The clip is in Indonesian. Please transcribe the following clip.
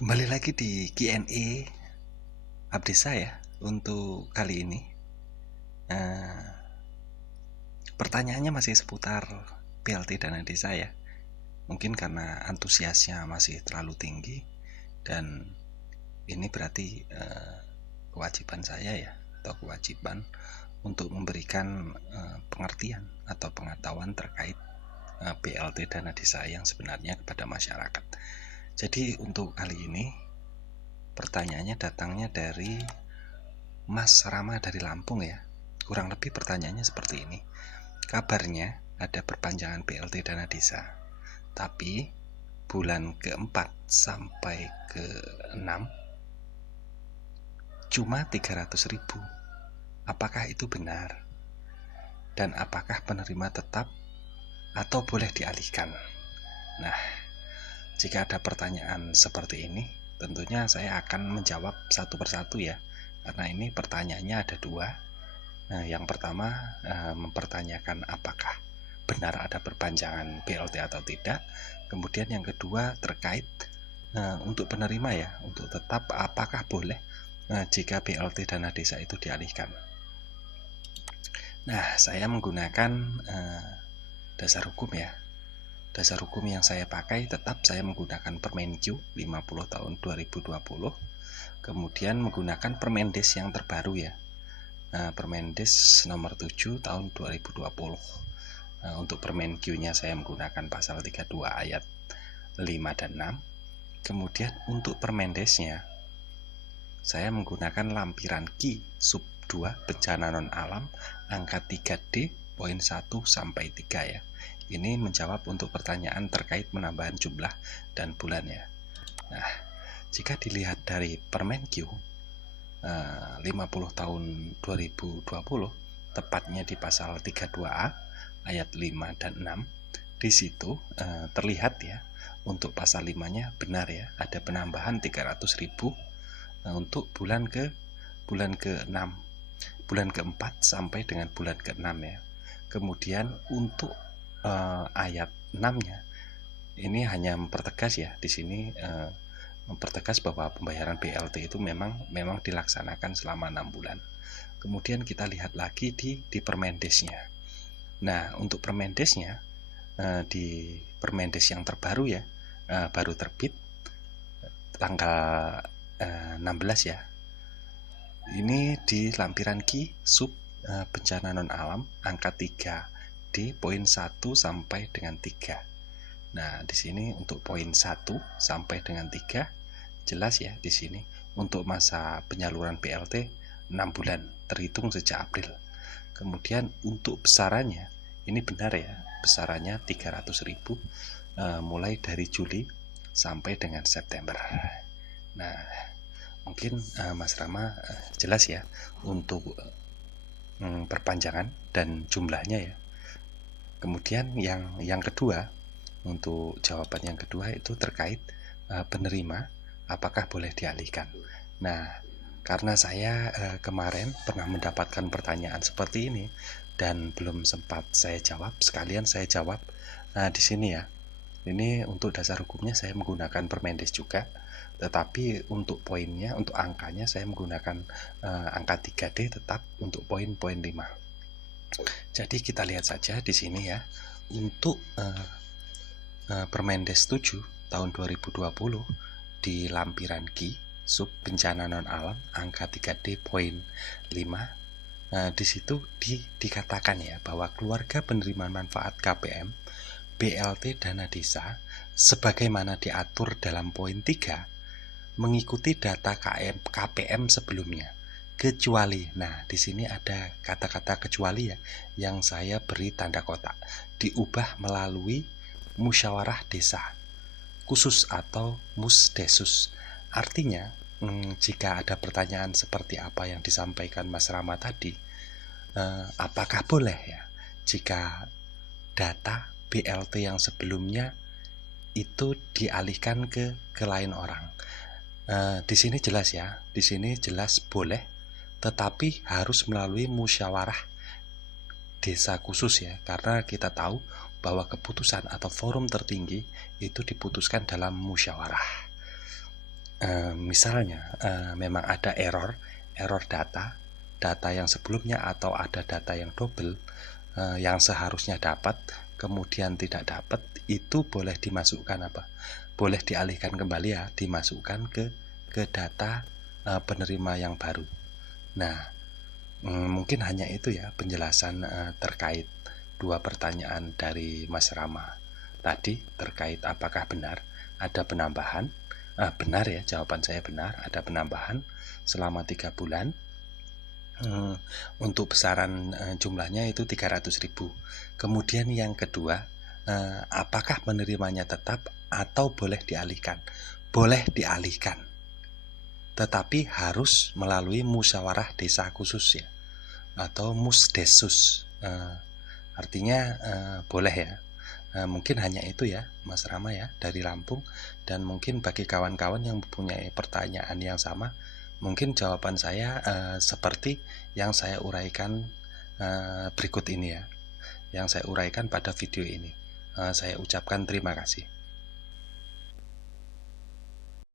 Kembali lagi di Q&A Abdesa ya. Untuk kali ini pertanyaannya masih seputar BLT dana desa ya. Mungkin karena antusiasnya masih terlalu tinggi, dan ini berarti kewajiban saya ya, atau kewajiban untuk memberikan pengertian atau pengetahuan terkait BLT dana desa yang sebenarnya kepada masyarakat. Jadi untuk kali ini pertanyaannya datangnya dari Mas Rama dari Lampung ya. Kurang lebih pertanyaannya seperti ini. Kabarnya ada perpanjangan BLT dana desa, tapi bulan keempat sampai ke-6 cuma 300.000. Apakah itu benar? Dan apakah penerima tetap atau boleh dialihkan? Nah, jika ada pertanyaan seperti ini, tentunya saya akan menjawab satu persatu ya, karena ini pertanyaannya ada dua. Nah, yang pertama mempertanyakan apakah benar ada perpanjangan BLT atau tidak. Kemudian yang kedua terkait untuk penerima ya, untuk tetap apakah boleh jika BLT dana desa itu dialihkan. Nah, saya menggunakan dasar hukum ya. Dasar hukum yang saya pakai tetap saya menggunakan Permenkyu 50 tahun 2020. Kemudian menggunakan Permendes yang terbaru ya. Permendes nomor 7 tahun 2020. Untuk Permenkyu-nya saya menggunakan pasal 32 ayat 5 dan 6. Kemudian untuk Permendesnya saya menggunakan lampiran Ki sub 2 bencana non alam angka 3D poin 1 sampai 3 ya. Ini menjawab untuk pertanyaan terkait penambahan jumlah dan bulan ya. Nah, jika dilihat dari Permenkyu 50 tahun 2020, tepatnya di pasal 32A ayat 5 dan 6, di situ terlihat ya, untuk pasal 5-nya benar ya, ada penambahan 300.000 untuk bulan ke-6, bulan ke-4 sampai dengan bulan ke-6 ya. Kemudian untuk ayat 6-nya ini hanya mempertegas ya, di sini mempertegas bahwa pembayaran BLT itu memang dilaksanakan selama 6 bulan. Kemudian kita lihat lagi di Permendesnya. Nah, untuk Permendesnya di Permendes yang terbaru ya, baru terbit tanggal 16 ya. Ini di lampiran Ki sub bencana non alam angka 3D poin 1 sampai dengan 3. Nah, di sini untuk poin 1 sampai dengan 3 jelas ya, di sini untuk masa penyaluran BLT 6 bulan terhitung sejak April. Kemudian untuk besarannya ini benar ya, besarannya 300.000 mulai dari Juli sampai dengan September. Nah, mungkin Mas Rama jelas ya untuk perpanjangan dan jumlahnya ya. Kemudian yang kedua, untuk jawaban yang kedua itu terkait penerima apakah boleh dialihkan. Nah, karena saya kemarin pernah mendapatkan pertanyaan seperti ini dan belum sempat saya jawab, sekalian saya jawab di sini ya. Ini untuk dasar hukumnya saya menggunakan Permendes juga, tetapi untuk poinnya, untuk angkanya saya menggunakan angka 3D tetap untuk poin-poin 5. Jadi kita lihat saja di sini ya, untuk Permendes 7 tahun 2020 di lampiran Ki sub bencana non alam angka 3D poin 5. Di situ dikatakan ya bahwa keluarga penerima manfaat KPM BLT dana desa sebagaimana diatur dalam poin 3 mengikuti data KPM sebelumnya, kecuali, nah di sini ada kata-kata kecuali ya yang saya beri tanda kotak, diubah melalui musyawarah desa khusus atau musdesus. Artinya jika ada pertanyaan seperti apa yang disampaikan Mas Rama tadi, apakah boleh ya jika data BLT yang sebelumnya itu dialihkan ke lain orang? Di sini jelas ya, di sini jelas boleh, tetapi harus melalui musyawarah desa khusus ya, karena kita tahu bahwa keputusan atau forum tertinggi itu diputuskan dalam musyawarah. Misalnya memang ada error data yang sebelumnya, atau ada data yang double, yang seharusnya dapat kemudian tidak dapat, itu boleh dimasukkan boleh dialihkan kembali ya, dimasukkan ke data penerima yang baru. Nah, mungkin hanya itu ya penjelasan terkait dua pertanyaan dari Mas Rama tadi, terkait apakah benar ada penambahan. Benar ya, jawaban saya benar, ada penambahan selama 3 bulan. Untuk besaran jumlahnya itu 300.000. Kemudian yang kedua, apakah menerimanya tetap atau boleh dialihkan? Boleh dialihkan, tetapi harus melalui musyawarah desa khusus ya, atau musdesus. Artinya boleh ya. Mungkin hanya itu ya Mas Rama ya dari Lampung. Dan mungkin bagi kawan-kawan yang mempunyai pertanyaan yang sama, mungkin jawaban saya seperti yang saya uraikan berikut ini ya, yang saya uraikan pada video ini. Saya ucapkan terima kasih.